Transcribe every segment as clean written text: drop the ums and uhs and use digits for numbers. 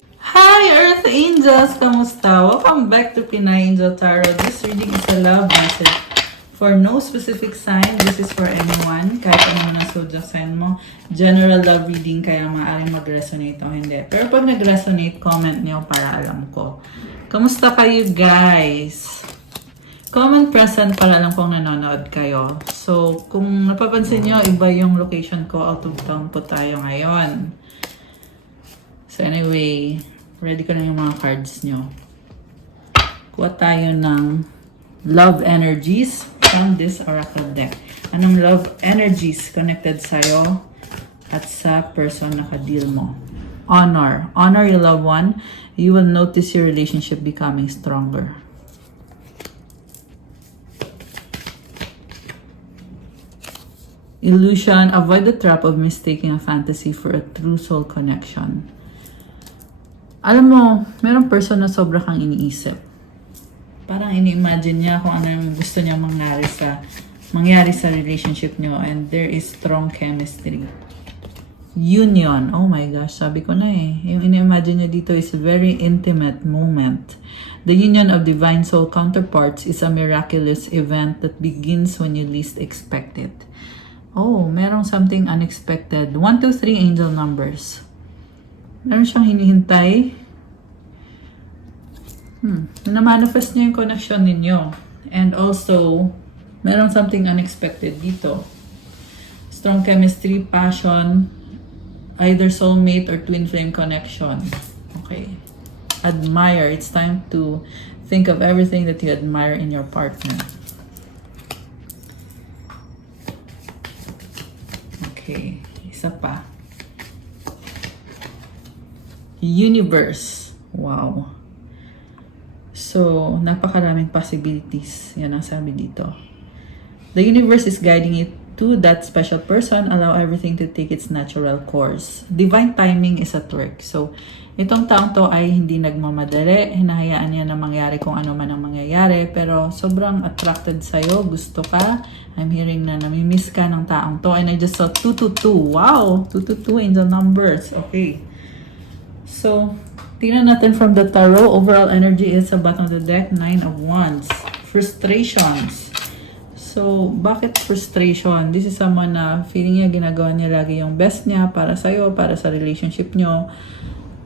Hi, Earth Angels! Kamusta? Welcome back to Pinay Angel Tarot. This reading is a love message. For no specific sign, this is for anyone. Kahit ano na zodiac sign mo. General love reading, kaya maaaring mag-resonate o hindi. Pero pag nag-resonate, comment niyo para alam ko. Kamusta kayo, guys? Comment present para lang kung nanonood kayo. So, kung napapansin niyo, iba yung location ko. Out of town po tayo ngayon. So anyway, ready ko na yung mga cards nyo. Kuha tayo ng love energies from this oracle deck. Anong love energies connected sa'yo at sa person na ka-deal mo? Honor. Honor your loved one. You will notice your relationship becoming stronger. Illusion. Avoid the trap of mistaking a fantasy for a true soul connection. Alam mo, merong person na sobra kang iniisip. Parang ini-imagine niya kung ano yung gusto niya mangyari sa relationship niyo, and there is strong chemistry. Union. Oh my gosh, sabi ko na eh. Yung ini-imagine niya dito is a very intimate moment. The union of divine soul counterparts is a miraculous event that begins when you least expect it. Oh, merong something unexpected. 1, 2, 3 angel numbers. Meron siyang hinihintay. Na-manifest niya yung connection ninyo. And also, meron something unexpected dito. Strong chemistry, passion, either soulmate or twin flame connection. Okay. Admire. It's time to think of everything that you admire in your partner. Okay. Isa pa. Universe. Wow. So, napakaraming possibilities. Yan ang sabi dito. The universe is guiding it to that special person. Allow everything to take its natural course. Divine timing is at work. So, itong taong to ay hindi nagmamadali. Hinahayaan niya na mangyari kung ano man ang mangyayari. Pero, sobrang attracted sa'yo. Gusto ka. I'm hearing na namimiss ka ng taong to. And I just saw 222. Wow! 222 angel numbers. Okay. So, tingnan natin from the tarot. Overall energy is sa bottom of the deck, 9 of Wands. Frustrations. So, bakit frustration? This is someone na feeling niya ginagawa niya lagi yung best niya para sa'yo, para sa relationship nyo.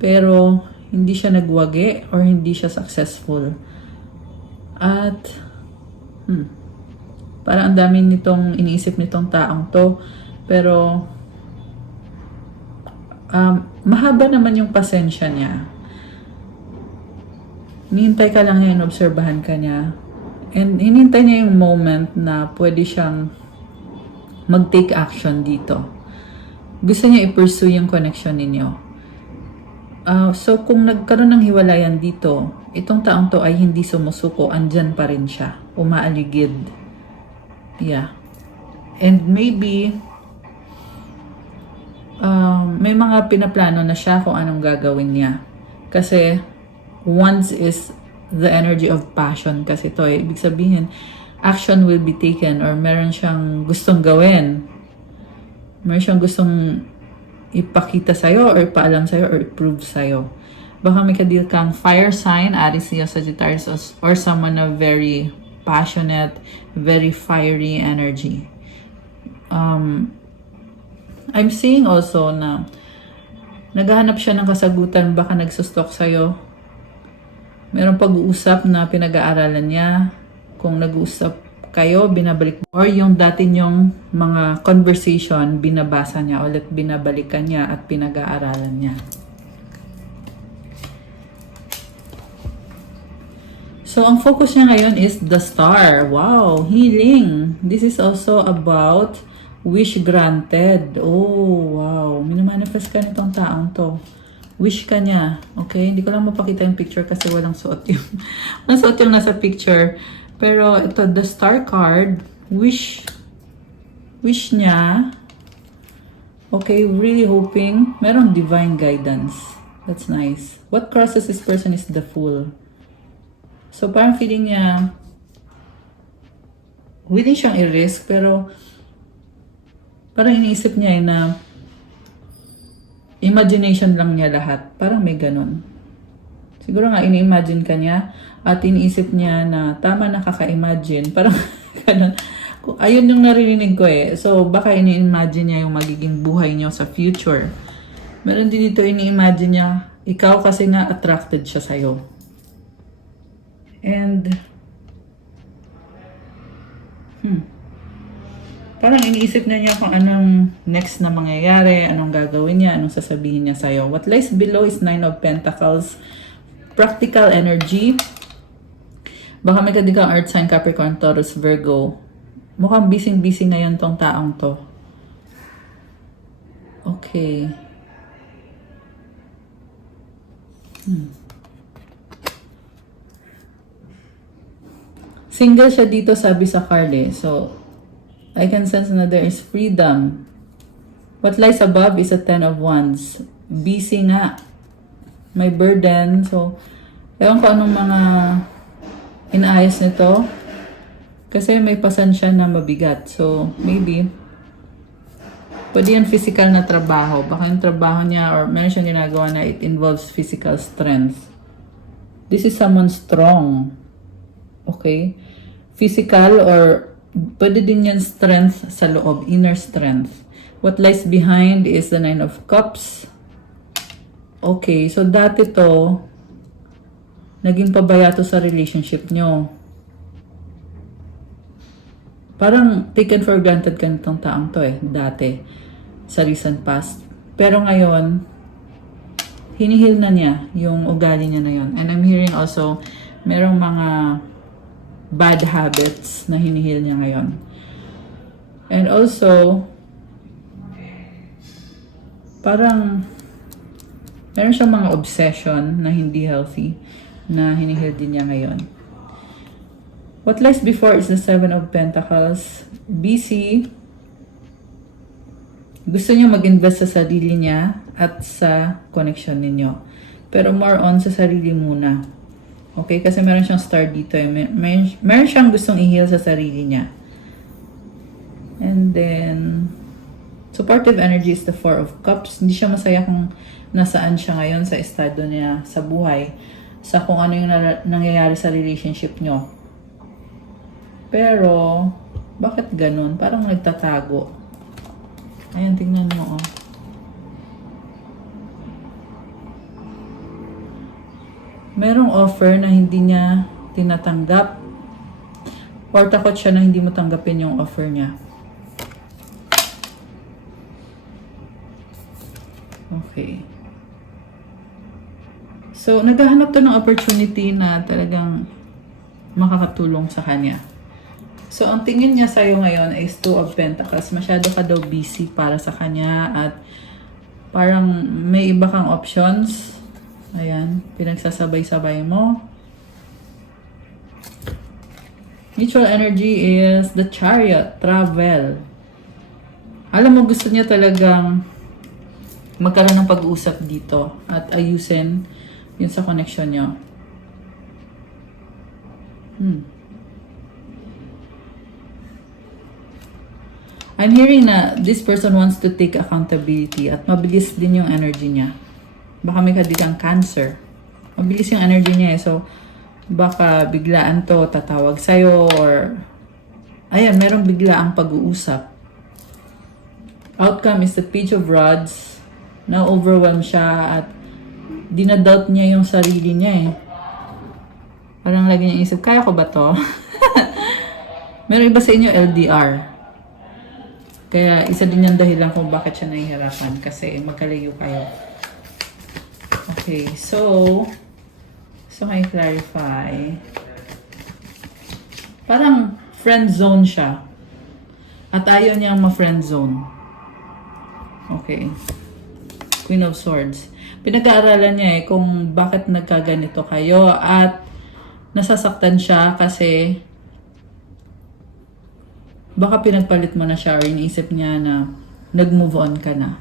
Pero, hindi siya nagwagi or hindi siya successful. At, parang ang dami nitong iniisip nitong taong to. Pero, mahaba naman yung pasensya niya. Hinihintay ka lang niya, obserbahan ka niya. And hinihintay niya yung moment na pwede siyang mag-take action dito. Gusto niya i-pursue yung connection ninyo. So kung nagkaroon ng hiwalayan dito, itong taong to ay hindi sumusuko, andyan pa rin siya. Umaaligid. Yeah. And maybe may mga pinaplano na siya kung anong gagawin niya. Kasi Wands is the energy of passion kasi to eh. Ibig sabihin, action will be taken or meron siyang gustong gawin. Meron siyang gustong ipakita sa'yo or ipaalam sa'yo or i-prove sa'yo. Baka may kadil kang fire sign, Aries, Leo, Sagittarius, or someone na very passionate, very fiery energy. I'm seeing also na naghahanap siya ng kasagutan, baka nagsustok sa'yo. Merong pag-uusap na pinag-aaralan niya. Kung nag-uusap kayo, binabalik mo. Or yung dati niyong mga conversation, binabasa niya ulit, binabalikan niya at pinag-aaralan niya. So, ang focus niya ngayon is the star. Wow, healing. This is also about wish granted. Oh, wow. Minamanifest ka nitong taong to. Wish ka niya. Okay? Hindi ko lang mapakita yung picture kasi walang suot yung walang suot yung nasa picture. Pero ito, the star card, wish niya. Okay, really hoping. Merong divine guidance. That's nice. What crosses this person is the Fool. So parang feeling niya willing siyang i-risk, pero parang iniisip niya na imagination lang niya lahat. Parang may ganun. Siguro nga, ini-imagine ka niya at iniisip niya na tama nakaka-imagine. Parang ganun. Ayun yung naririnig ko eh. So, baka ini-imagine niya yung magiging buhay niyo sa future. Meron din dito ini-imagine niya, ikaw kasi nga attracted siya sa'yo. And, parang iniisip na niya kung anong next na mangyayari, anong gagawin niya, anong sasabihin niya sa'yo. What lies below is 9 of Pentacles. Practical energy. Baka may kang Earth sign, Capricorn, Taurus, Virgo. Mukhang busy-busy ngayon tong taong to. Okay. Single siya dito, sabi sa card eh. So, I can sense na there is freedom. What lies above is a 10 of Wands. Busy nga. May burden. So, ewan ko anong mga inaayos nito. Kasi may pasan siya na mabigat. So, maybe, pwede yan physical na trabaho. Baka yung trabaho niya or meron siyang ginagawa na it involves physical strength. This is someone strong. Okay? Physical or pwede din yan strength sa loob. Inner strength. What lies behind is the 9 of Cups. Okay. So, dati to, naging pabaya to sa relationship nyo. Parang taken for granted ka nitong taong to eh, dati, sa recent past. Pero ngayon, hinihil na niya yung ugali niya na yun. And I'm hearing also, merong mga bad habits na hinihil niya ngayon. And also, parang, meron siyang mga obsession na hindi healthy na hinihil din niya ngayon. What lies before is the 7 of Pentacles. Busy. Gusto niya mag-invest sa sarili niya at sa connection ninyo. Pero more on sa sarili muna. Okay? Kasi meron siyang star dito. Eh. Meron siyang gustong i-heal sa sarili niya. And then, supportive energy is the 4 of Cups. Hindi siya masaya kung nasaan siya ngayon sa estado niya sa buhay. Sa kung ano yung nangyayari sa relationship nyo. Pero, bakit ganun? Parang nagtatago. Ayan, tingnan mo, oh. Merong offer na hindi niya tinatanggap. Or takot siya na hindi mo tanggapin yung offer niya. Okay. So, naghahanap to ng opportunity na talagang makakatulong sa kanya. So, ang tingin niya sa'yo ngayon is 2 of Pentacles. Masyado ka daw busy para sa kanya at parang may iba kang options. Ayan, pinagsasabay-sabay mo. Mutual energy is the Chariot, travel. Alam mo, gusto niya talagang magkaroon ng pag-uusap dito at ayusin yun sa connection niyo. I'm hearing na this person wants to take accountability at mabilis din yung energy niya. Baka may kadigang Cancer. Mabilis yung energy niya eh. So, baka biglaan to tatawag sa'yo or ayan, merong biglaang pag-uusap. Outcome is the Page of Rods. Na-overwhelm siya at dinadoubt niya yung sarili niya eh. Parang lagi niya isip, kaya ko ba to? Meron iba sa inyo LDR. Kaya isa din yung dahilan kung bakit siya nahihirapan kasi magkalayo kayo. Okay, so can you clarify? Parang friend zone siya. At ayaw niyang ma-friend zone. Okay. Queen of Swords. Pinag-aaralan niya kung bakit nagkaganito kayo at nasasaktan siya kasi baka pinagpalit mo na siya or iniisip niya na nag-move on ka na.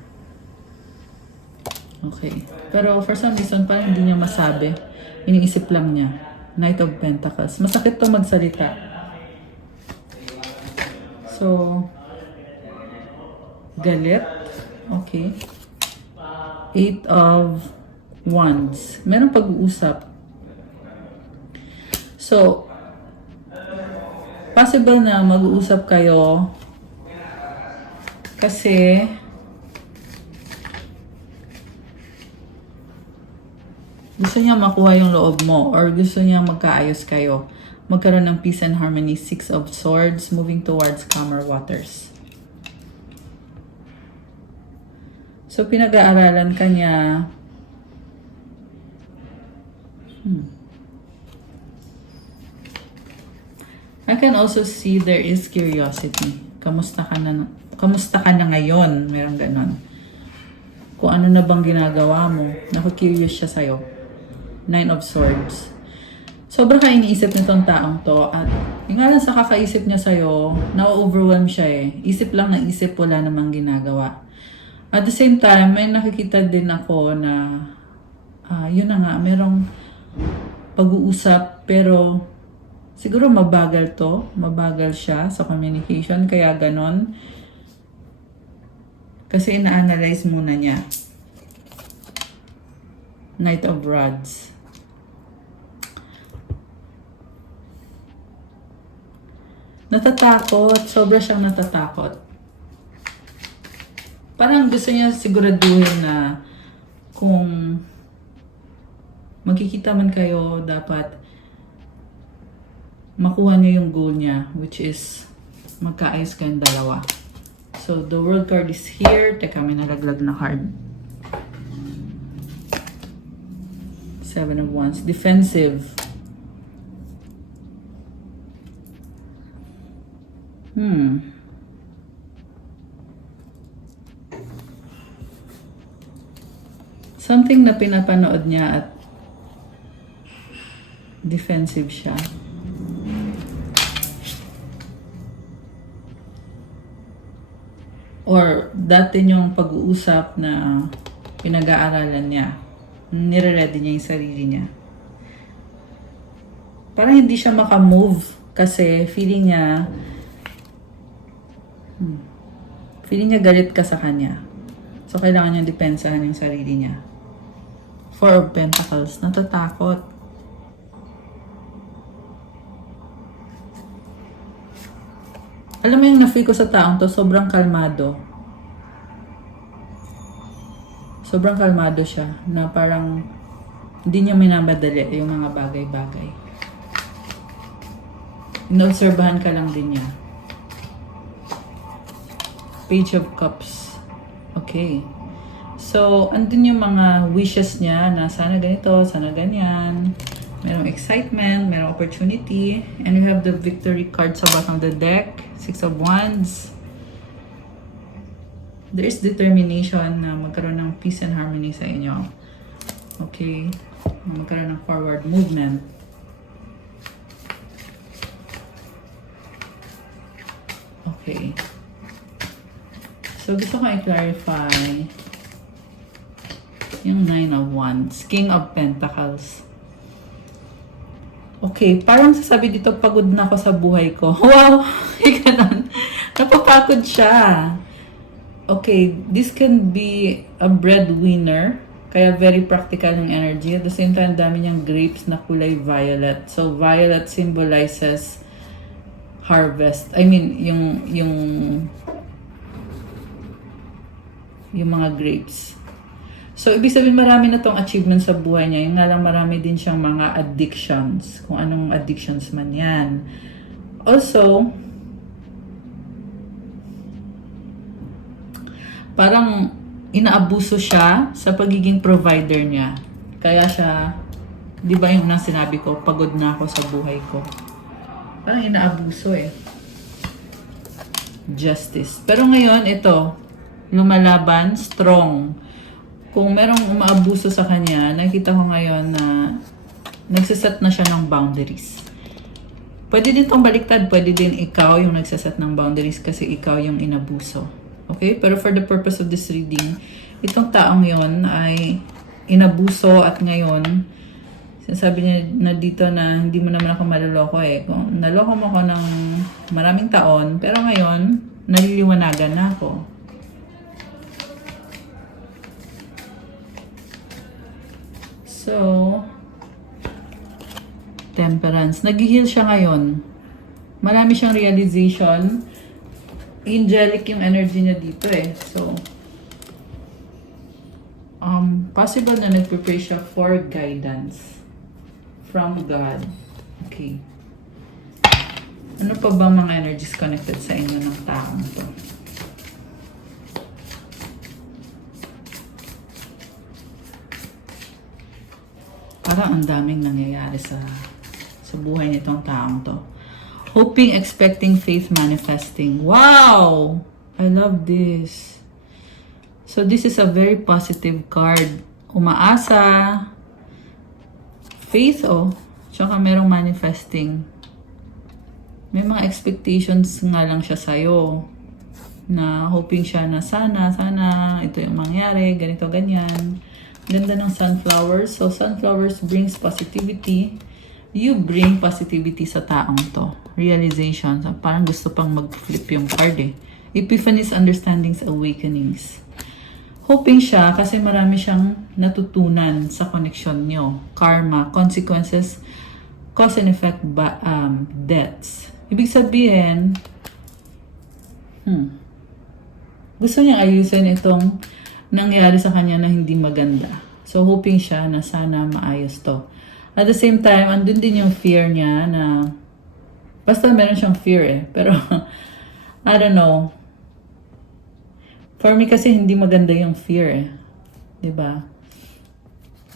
Okay. Pero for some reason, parang hindi niya masabi. Iniisip lang niya. Knight of Pentacles. Masakit to magsalita. So, galit. Okay. Eight of Wands. Merong pag-uusap. So, possible na mag-uusap kayo kasi gusto niya makuha yung loob mo or gusto niya magkaayos kayo. Magkaroon ng peace and harmony. Six of Swords, moving towards calmer waters. So, pinag-aaralan ka niya. I can also see there is curiosity. Kamusta ka na ngayon? Merong ganon. Kung ano na bang ginagawa mo. Naku-curious siya sa'yo. Nine of Swords. Sobrang ka iniisip nitong taong to at yung nga lang sa kakaisip niya sa'yo, na-overwhelm siya eh. Isip lang na isip, wala namang ginagawa. At the same time, may nakikita din ako na yun na nga, merong pag-uusap pero siguro mabagal to. Mabagal siya sa communication, kaya ganon. Kasi ina-analyze muna niya. Knight of Rods. Natatakot. Sobra siyang natatakot. Parang gusto niya siguraduhin na kung magkikita man kayo, dapat makuha niyo yung goal niya, which is magkaayos kayong dalawa. So, the World card is here. Teka, may nalaglag na card. Seven of Wands. Defensive. Something na pinapanood niya at defensive siya. Or dati yung pag-uusap na pinag-aaralan niya. Nire-ready niya yung sarili niya. Parang hindi siya makamove kasi feeling niya galit ka sa kanya. So, kailangan niya depensahan yung sarili niya. Four of Pentacles. Natatakot. Alam mo yung na-feel ko sa taong to, sobrang kalmado. Sobrang kalmado siya. Na parang hindi niya minamadali yung mga bagay-bagay. Inoobserbahan ka lang din niya. Page of Cups. Okay. So, andun yung mga wishes niya na sana ganito, sana ganyan. Merong excitement, merong opportunity. And you have the victory card sa bottom of the deck. Six of Wands. There is determination na magkaroon ng peace and harmony sa inyo. Okay. Magkaroon ng forward movement. Okay. So, gusto ko i-clarify yung Nine of Wands. King of Pentacles. Okay, parang sasabi dito, pagod na ako sa buhay ko. Wow! Ganon. Napapagod siya. Okay, this can be a breadwinner. Kaya very practical yung energy. At the same time, dami niyang grapes na kulay violet. So, violet symbolizes harvest. I mean, yung mga grapes. So, ibig sabihin marami na tong achievement sa buhay niya. Yung nga lang marami din siyang mga addictions. Kung anong addictions man yan. Also, parang inaabuso siya sa pagiging provider niya. Kaya siya, di ba yung unang sinabi ko, pagod na ako sa buhay ko. Parang inaabuso eh. Justice. Pero ngayon, ito, lumalaban, strong. Kung merong umaabuso sa kanya, nakita ko ngayon na nagsaset na siya ng boundaries. Pwede din itong baliktad. Pwede din ikaw yung nagsaset ng boundaries kasi ikaw yung inabuso. Okay? Pero for the purpose of this reading, itong taong yon ay inabuso at ngayon, sinasabi niya na dito na hindi mo naman ako maloloko eh. Kung naloko mo ako ng maraming taon, pero ngayon, naliliwanagan na ako. So, Temperance. Nag-heal siya ngayon. Marami siyang realization. Angelic yung energy niya dito eh. So, possible na nag-prepare siya for guidance from God. Okay. Ano pa ba mga energies connected sa inyo ng taong to? Parang ang daming nangyayari sa buhay nitong taong to. Hoping, expecting, faith, manifesting. Wow! I love this. So this is a very positive card. Umaasa, faith, tsaka merong manifesting. May mga expectations nga lang siya sa'yo. Na hoping siya na sana, ito yung mangyari, ganito, ganyan. Ganda ng sunflowers. So sunflowers brings positivity. You bring positivity sa taong to. Realization. So, parang gusto pang mag-flip yung card eh. Epiphanies, understandings, awakenings. Hoping siya kasi marami siyang natutunan sa connection nyo. Karma, consequences, cause and effect, deaths. Ibig sabihin, gusto niyang ayusin itong nangyari sa kanya na hindi maganda. So, hoping siya na sana maayos to. At the same time, andun din yung fear niya na basta meron siyang fear eh. Pero, I don't know. For me kasi hindi maganda yung fear eh. Diba?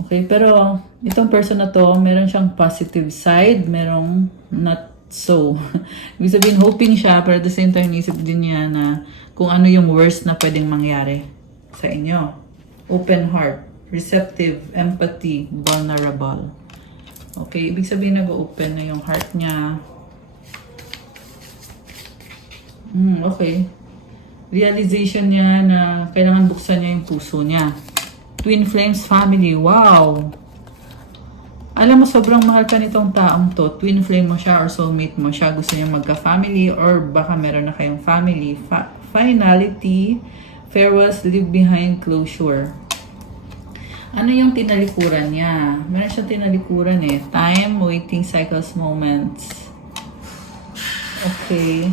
Okay, pero itong person na to, meron siyang positive side, merong not so. Ibig sabihin, hoping siya, pero at the same time, isip din niya na kung ano yung worst na pwedeng mangyari sa inyo. Open heart, receptive, empathy, vulnerable. Okay, ibig sabihin nag-open na yung heart niya. Okay. Realization niya na kailangan buksan niya yung puso niya. Twin Flames family. Wow! Alam mo, sobrang mahal ka nitong taong to. Twin flame mo siya or soulmate mo siya. Gusto niya magka-family or baka meron na kayong family. Finality, farewells, leave behind, closure. Ano yung tinalikuran niya? Meron siyang tinalikuran eh. Time, waiting, cycles, moments. Okay.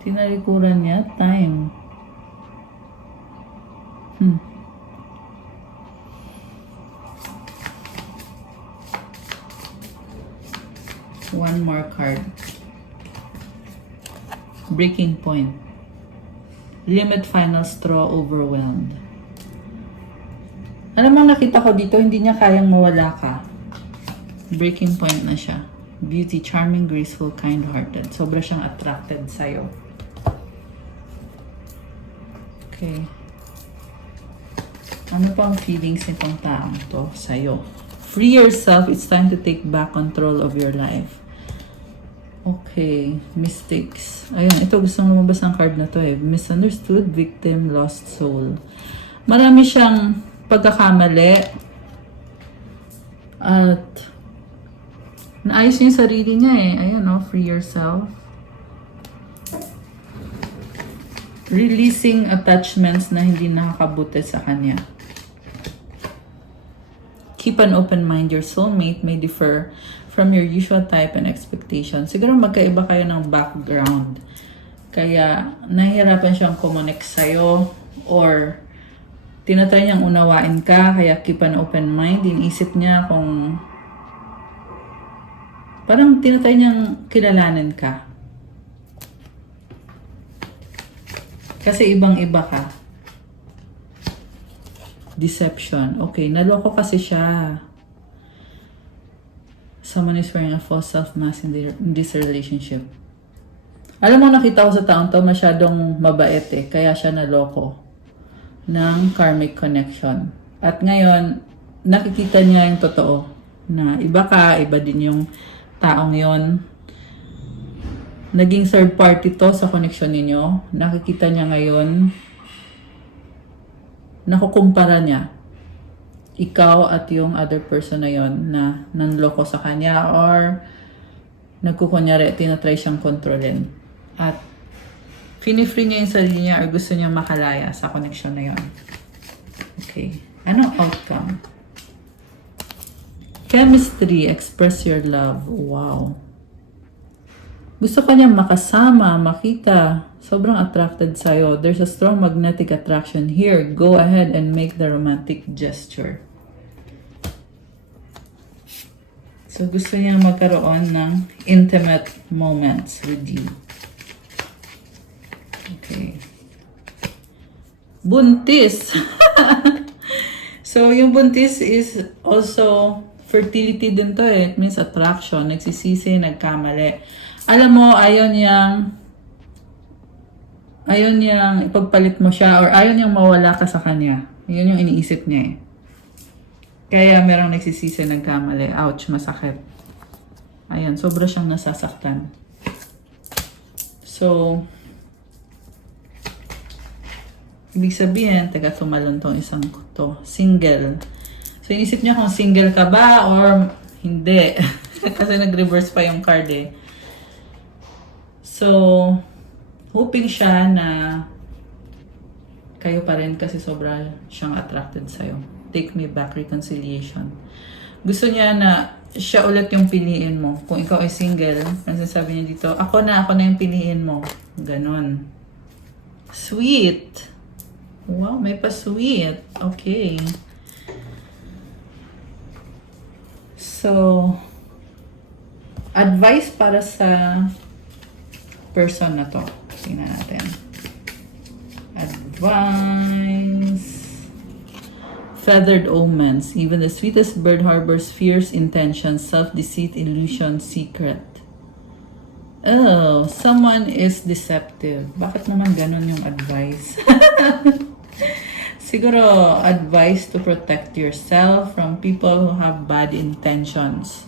Tinalikuran niya, time. One more card. Breaking point. Limit, final straw, overwhelmed. Alam mo, nakita ko dito, hindi niya kayang mawala ka. Breaking point na siya. Beauty, charming, graceful, kind-hearted. Sobra siyang attracted sa'yo. Okay. Ano pa ang feelings nitong taong to sa'yo? Free yourself. It's time to take back control of your life. Okay. Mistakes. Ayun, ito gusto mo lumabas ng card na to eh. Misunderstood, victim, lost soul. Marami siyang pagkakamali at naayos niya yung sarili niya eh. Ayun, free yourself. Releasing attachments na hindi nakakabuti sa kanya. Keep an open mind. Your soulmate may differ from your usual type and expectation. Siguro magkaiba kayo ng background. Kaya nahihirapan siyang kumonek sa'yo or tinatry niyang unawain ka, kaya keep an open mind. Iniisip niya kung parang tinatry niyang kilalanin ka. Kasi ibang-iba ka. Deception. Okay, naloko kasi siya. Someone is wearing a false self-mask in this relationship. Alam mo, nakita ko sa taong to, masyadong mabait eh. Kaya siya naloko ng karmic connection. At ngayon, nakikita niya yung totoo. Na iba ka, iba din yung taong yon. Naging third party to sa connection ninyo. Nakikita niya ngayon, nakukumpara niya ikaw at yung other person na yon na nanloko sa kanya or nagkukunyari, tinatry siyang kontrolin. At fini-free niya yung sarili niya or gusto niyang makalaya sa connection na yon. Okay. Anong outcome? Chemistry, express your love. Wow. Gusto ka niyang makasama, makita. Sobrang attracted sa'yo. There's a strong magnetic attraction here. Go ahead and make the romantic gesture. So, gusto niya magkaroon ng intimate moments with you. Okay. Buntis. So, yung buntis is also fertility din to eh. It means attraction. Nagsisisi, nagkamali. Alam mo, ayaw niyang ipagpalit mo siya or ayaw niyang mawala ka sa kanya. Yun yung iniisip niya eh. Kaya merong nagsisisi, nagkamali. Ouch, masakit. Ayan, sobra siyang nasasaktan. So, ibig sabihin, taga tumalon tong isang to. Single. So, inisip niya kung single ka ba or hindi. Kasi nag-reverse pa yung card eh. So, hoping siya na kayo pa rin kasi sobra siyang attracted sa'yo. Take me back, reconciliation. Gusto niya na siya ulit yung piliin mo. Kung ikaw ay single, kasi sabi niya dito, ako na yung piliin mo. Ganon. Sweet. Wow, may pa-sweet. Okay. So, advice para sa person na to. Tingnan natin. Advice. Feathered omens. Even the sweetest bird harbors fierce intentions, self-deceit, illusion, secret. Oh, someone is deceptive. Bakit naman ganun yung advice? Siguro, advice to protect yourself from people who have bad intentions.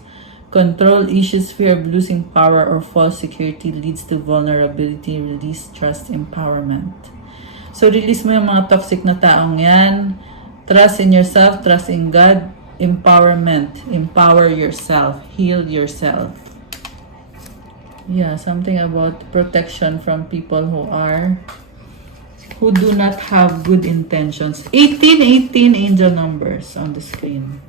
Control issues, fear of losing power or false security leads to vulnerability, release, trust, empowerment. So, release mo yung mga toxic na taong yan. Trust in yourself, trust in God, empowerment. Empower yourself, heal yourself. Yeah, something about protection from people who do not have good intentions. 18 angel numbers on the screen.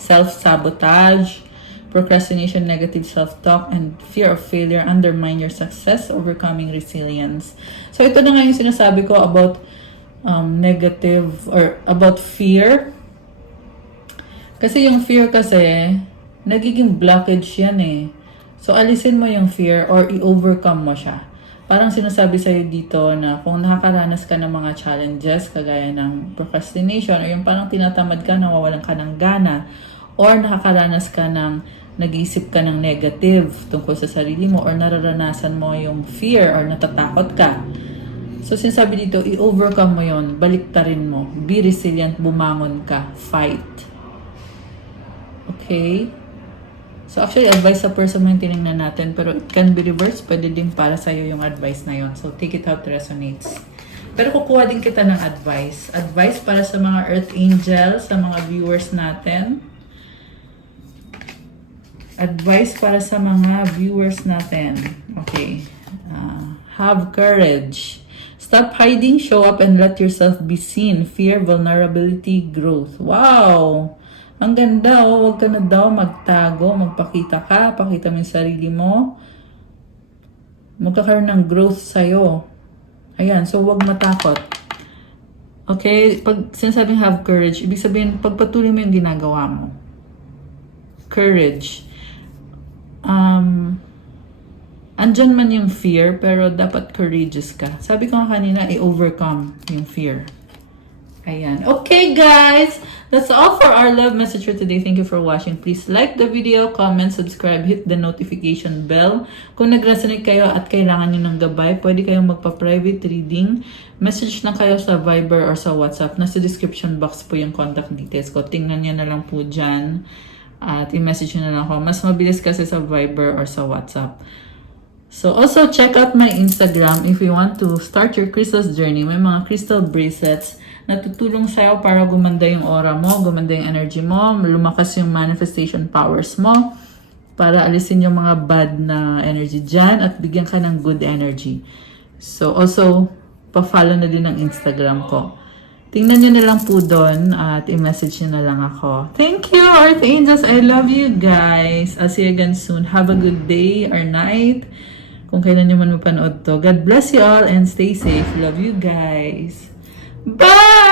Self-sabotage, procrastination, negative self-talk, and fear of failure undermine your success, overcoming resilience. So ito na nga yung sinasabi ko about negative or about fear. Kasi yung fear kasi, nagiging blockage yan eh. So alisin mo yung fear or i-overcome mo siya. Parang sinasabi sa'yo dito na kung nakakaranas ka ng mga challenges, kagaya ng procrastination, o yung parang tinatamad ka, nawawalan ka ng gana, or nakakaranas ka ng nag-iisip ka ng negative tungkol sa sarili mo, or nararanasan mo yung fear, or natatakot ka. So sinasabi dito, i-overcome mo yon, baliktarin mo, be resilient, bumangon ka, fight. Okay? So actually, advice sa person mo yung tinignan natin, pero it can be reversed. Pwede din para sa'yo yung advice na yon. So take it how it resonates. Pero kukuha din kita ng advice. Advice para sa mga earth angels, sa mga viewers natin. Advice para sa mga viewers natin. Okay. Have courage. Stop hiding, show up, and let yourself be seen. Fear, vulnerability, growth. Wow! Ang ganda, oh. Huwag ka na daw magtago, magpakita ka, pakita mo yung sarili mo. Magkakaroon ng growth sa'yo. Ayan, so huwag matakot. Okay? Pag sinasabing have courage, ibig sabihin, pagpatuloy mo yung ginagawa mo. Courage. Andyan man yung fear, pero dapat courageous ka. Sabi ko nga kanina, i-overcome yung fear. Ayan. Okay, guys. That's all for our love message for today. Thank you for watching. Please like the video, comment, subscribe, hit the notification bell. Kung nag-resonate kayo at kailangan nyo ng gabay, pwede kayong magpa-private reading. Message lang kayo sa Viber or sa WhatsApp. Nasa description box po yung contact details ko. Tingnan nyo na lang po dyan. At i-message nyo na lang ako. Mas mabilis kasi sa Viber or sa WhatsApp. So, also check out my Instagram if you want to start your crystals journey. May mga crystal bracelets na tutulong sa'yo para gumanda yung aura mo, gumanda yung energy mo, lumakas yung manifestation powers mo, para alisin yung mga bad na energy dyan at bigyan ka ng good energy. So, also, pa-follow na din ang Instagram ko. tingnan nyo na lang po doon at i-message nyo na lang ako. Thank you, Earth Angels. I love you guys. I'll see you again soon. Have a good day or night. Kung kailan nyo man mapanood to. God bless you all and stay safe. Love you guys. Bye!